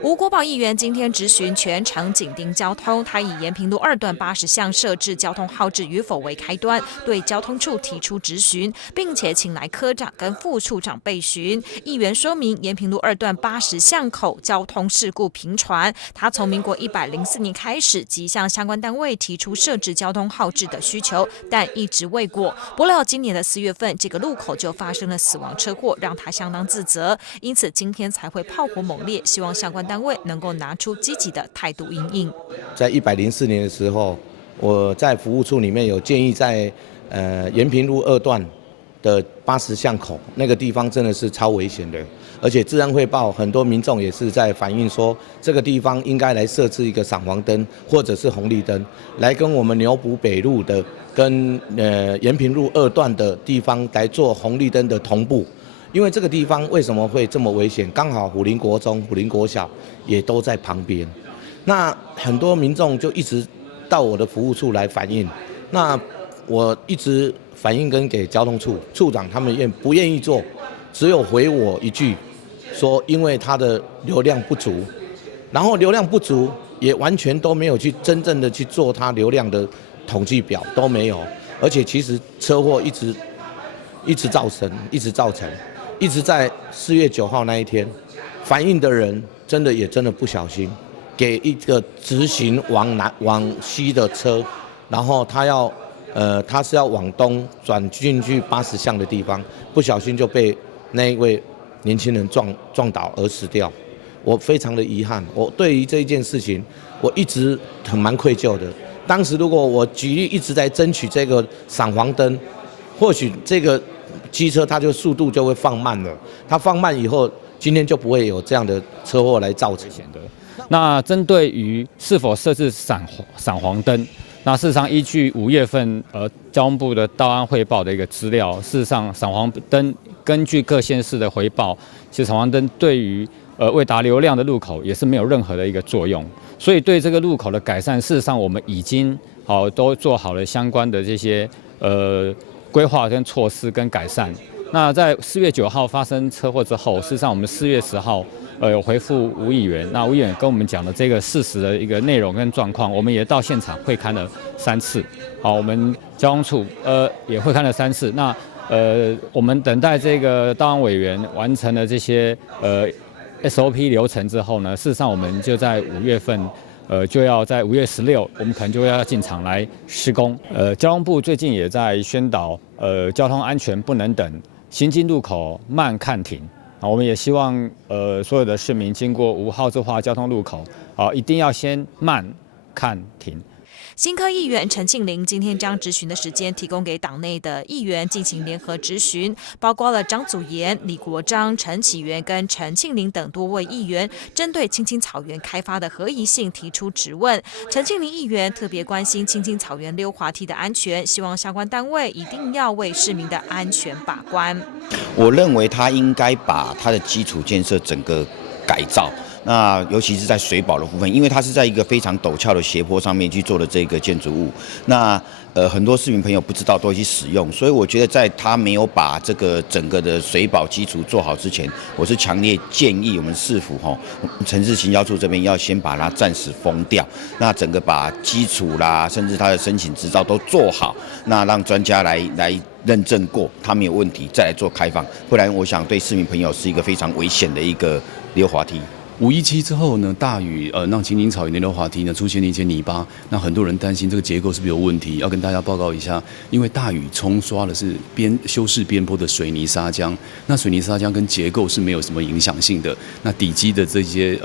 吴国宝议员今天质询全程紧盯交通，他以延平路2段80项设置交通号志与否为开端，对交通处提出质询，并且请来科长跟副处长备询。议员说明，延平路2段80巷口交通事故频传，他从民国104年开始即向相关单位提出设置交通号志的需求，但一直未果。不料今年的4月份，这个路口就发生了死亡车祸，让他相当自责，因此今天才会炮火猛烈，希望相关单位能够拿出积极的态度因应。在104年的时候，我在服务处里面有建议在延平路2段的80巷口那个地方真的是超危险的，而且治安汇报很多民众也是在反映说，这个地方应该来设置一个闪黄灯或者是红绿灯，来跟我们牛埔北路的跟延平路2段的地方来做红绿灯的同步。因为这个地方为什么会这么危险？刚好虎林国中、虎林国小也都在旁边，那很多民众就一直到我的服务处来反映，那我一直反映跟给交通处处长，他们不愿意做，只有回我一句，说因为它的流量不足，然后流量不足也完全都没有去真正的去做它流量的统计表都没有，而且其实车祸一直造成，一直在4月9号那一天，反映的人真的不小心，给一个直行往西的车，然后他是要往东转进去80巷的地方，不小心就被那一位年轻人撞倒而死掉。我非常的遗憾，我对于这一件事情，我一直蛮愧疚的。当时如果我举例一直在争取这个闪黄灯，或许这个机车它就速度就会放慢了，它放慢以后，今天就不会有这样的车祸来造成的。那针对于是否设置闪黄灯，那事实上依据5月份交通部的道安汇报的一个资料，事实上闪黄灯根据各县市的回报，其实闪黄灯对于未达流量的路口也是没有任何的一个作用，所以对这个路口的改善，事实上我们已经都做好了相关的这些规划跟措施跟改善。那在4月9号发生车祸之后，事实上我们4月10号有回复吴议员，那吴议员跟我们讲的这个事实的一个内容跟状况，我们也到现场会勘了3次。好，我们交通处也会勘了3次。那我们等待这个道安委员完成了这些SOP 流程之后呢，事实上我们就在5月份。就要在5月16，我们可能就要进场来施工。交通部最近也在宣导，交通安全不能等，行经路口慢看停。我们也希望所有的市民经过无号志化交通路口，一定要先慢看停。新科议员陈庆龄今天将质询的时间提供给党内的议员进行联合质询，包括了张祖炎、李国章、陈启源跟陈庆龄等多位议员，针对青青草原开发的合宜性提出质问。陈庆龄议员特别关心青青草原溜滑梯的安全，希望相关单位一定要为市民的安全把关。我认为他应该把他的基础建设整个改造。那尤其是在水保的部分，因为它是在一个非常陡峭的斜坡上面去做的这个建筑物，那很多市民朋友不知道都会去使用，所以我觉得在他没有把这个整个的水保基础做好之前，我是强烈建议我们市府城市行销处这边要先把它暂时封掉，那整个把基础啦，甚至它的申请执照都做好，那让专家来认证过，它没有问题再来做开放，不然我想对市民朋友是一个非常危险的一个溜滑梯。517之后呢，大雨让青青草原的溜滑梯呢出现了一些泥巴，那很多人担心这个结构是不是有问题，要跟大家报告一下，因为大雨冲刷的是修饰边坡的水泥砂浆，那水泥砂浆跟结构是没有什么影响性的，那底基的这些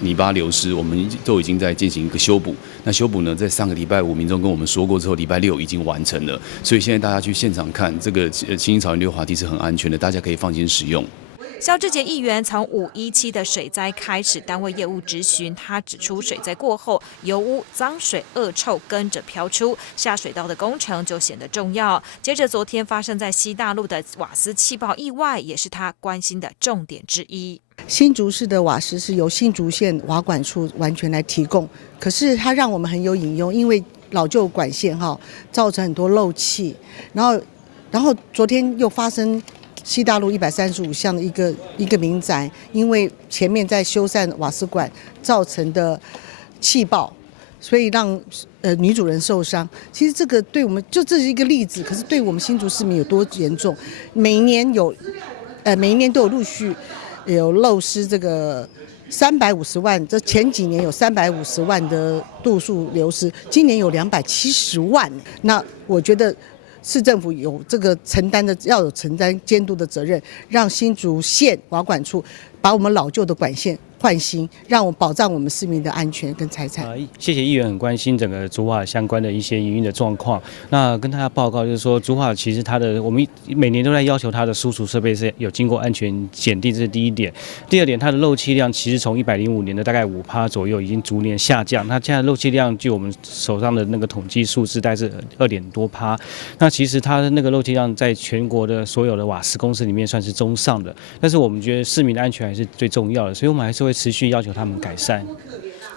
泥巴流失，我们都已经在进行一个修补，那修补呢，在上个礼拜5民众跟我们说过之后，礼拜6已经完成了，所以现在大家去现场看这个青青草原溜滑梯是很安全的，大家可以放心使用。萧志杰议员从517的水灾开始，单位业务质询，他指出水灾过后，油污、脏水、恶臭跟着飘出，下水道的工程就显得重要。接着，昨天发生在西大路的瓦斯气爆意外，也是他关心的重点之一。新竹市的瓦斯是由新竹县瓦管处完全来提供，可是它让我们很有隐忧，因为老旧管线造成很多漏气，然后昨天又发生西大路135巷的一个民宅，因为前面在修缮瓦斯管造成的气爆，所以让女主人受伤。其实这个对我们这是一个例子，可是对我们新竹市民有多严重？每一年都有陆续有漏失这个350万，这前几年有350万的度数流失，今年有270万。那我觉得市政府有这个要有承担监督的责任，让新竹县瓦管处把我们老旧的管线换新，让我保障我们市民的安全跟财产。谢谢议员很关心整个竹化相关的一些营运的状况。那跟大家报告就是说，竹化其实我们每年都在要求它的输出设备是有经过安全检定，这是第一点。第二点，它的漏气量其实从105年的大概5%左右，已经逐年下降。那现在漏气量据我们手上的那个统计数字，大概是2点多%。那其实它的那个漏气量在全国的所有的瓦斯公司里面算是中上的，但是我们觉得市民的安全还是最重要的，所以我们还是会持续要求他们改善。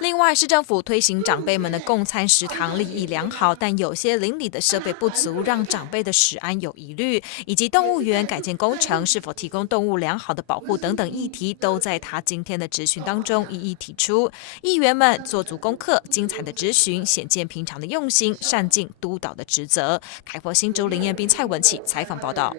另外，市政府推行长辈们的共餐食堂，立意良好，但有些邻里的设备不足，让长辈的食安有疑虑，以及动物园改建工程是否提供动物良好的保护等等议题，都在他今天的质询当中一一提出。议员们做足功课，精彩的质询显见平常的用心，善尽督导的职责。开播新竹林彦斌、蔡文启采访报道。